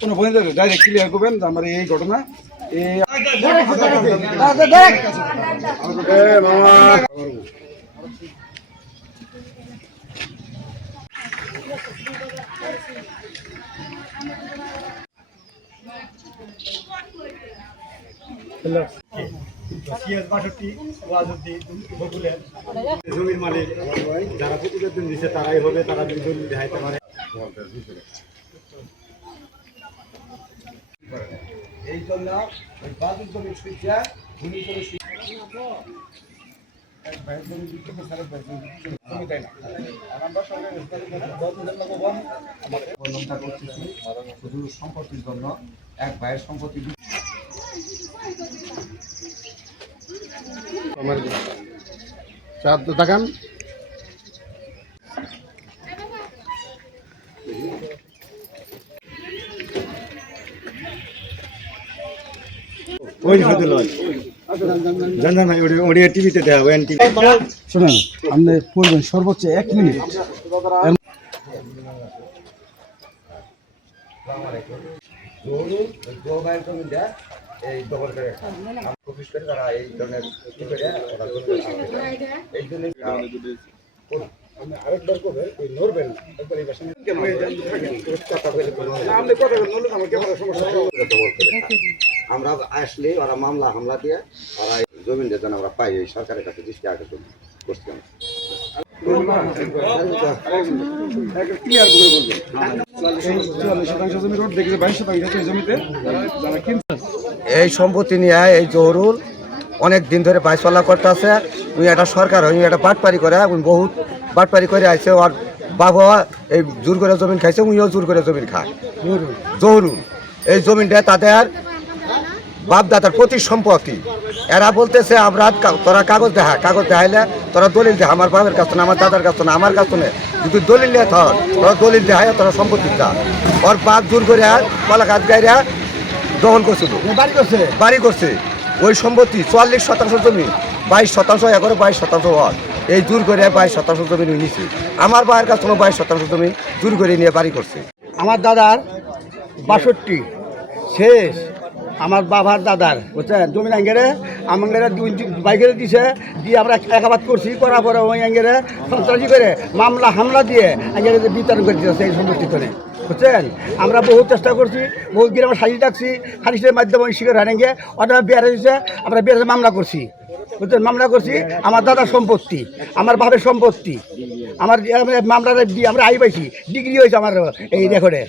কোনো বোনদের direct clear করবেন আমার এই ঘটনা জমির মালিক যারা প্রতিবেদন দিচ্ছে তারাই হবে, তারা যদি দেখাইতে পারে। এই জন্য ওই বাদুর জমি সুইচা ভূমি করে শুধু সম্পত্তির জন্য এক ভাইয়ের সম্পত্তি দেখান। টিভিতে দেওয়া শোনেন, আপনি পড়বেন সর্বোচ্চ 1 মিনিট। এই দখল করে অফিস করে তারা এই ধরনের কি করে এই জন্য আরেকবার করবে ওই নড়বেন একবার এই বাসা কেন আমরা আসলে ওরা মামলা হামলা দিয়ে ওরা জমিন যেন আমরা পাই এই সরকারের কাছে দৃষ্টি আকর্ষণ করছি। এই সম্পত্তি নিয়ে এই জহুরুল অনেক দিন ধরে বাইসলা করতে আছে। উনি একটা সরকার উনি একটা বাটপারি করে, উনি বহুত বাটপারি করে আসছে। ওর বাবা এই জোর করে জমিন খাইছে, উনিও জোর করে জমিন খায়। জহুরুল এই জমিনটা তাদের বাপ দাদার প্রতি সম্পত্তি। এরা বলতেছে আমরা তোরা কাগজ দেখাইলে তোরা দলিল দেখা, আমার বাবার কাছ না, আমার দাদার কাছ না, আমার কাছ না, যদি দলিল নিয়ে তোরা দলিল দেখায় তোরা সম্পত্তিটা। ওর বাপ জোর করে কলা গাছ গাইরা দখল করছিল, বাড়ি করছে। ওই সম্পত্তি 44% জমি, 22% একরে 22% হওয়ার এই জোর করে 22% জমি নিয়েছে। আমার বাবার কাছ থেকে 22% জমি জোর করে নিয়ে বাড়ি করছে। আমার দাদার 62 শেষ, আমার বাবার দাদার বুঝছেন জমিন আঙ্গেরে আমাঙ্গেরে 2 বাইকের দিছে দিয়ে আমরা একাবাদ করছি, করার পরে ওই আঙ্গেরে সন্ত্রাসী করে মামলা হামলা দিয়ে আঙ্গেরে বিতরণ করে দিয়েছে এই সম্পত্তি করে বুঝছেন। আমরা বহু চেষ্টা করছি, বহু গ্রামে সাজিয়ে রাখছি, খারিজের মাধ্যমে শিকার হারে গিয়ে ওটা বেড়ে দিয়েছে, আমরা বেড়ে মামলা করছি বুঝছেন। মামলা করছি আমার দাদার সম্পত্তি, আমার বাপের সম্পত্তি, আমার মামলাটা দিয়ে আমরা আই পাইছি, ডিগ্রি হয়েছে আমার এই রেকর্ডে।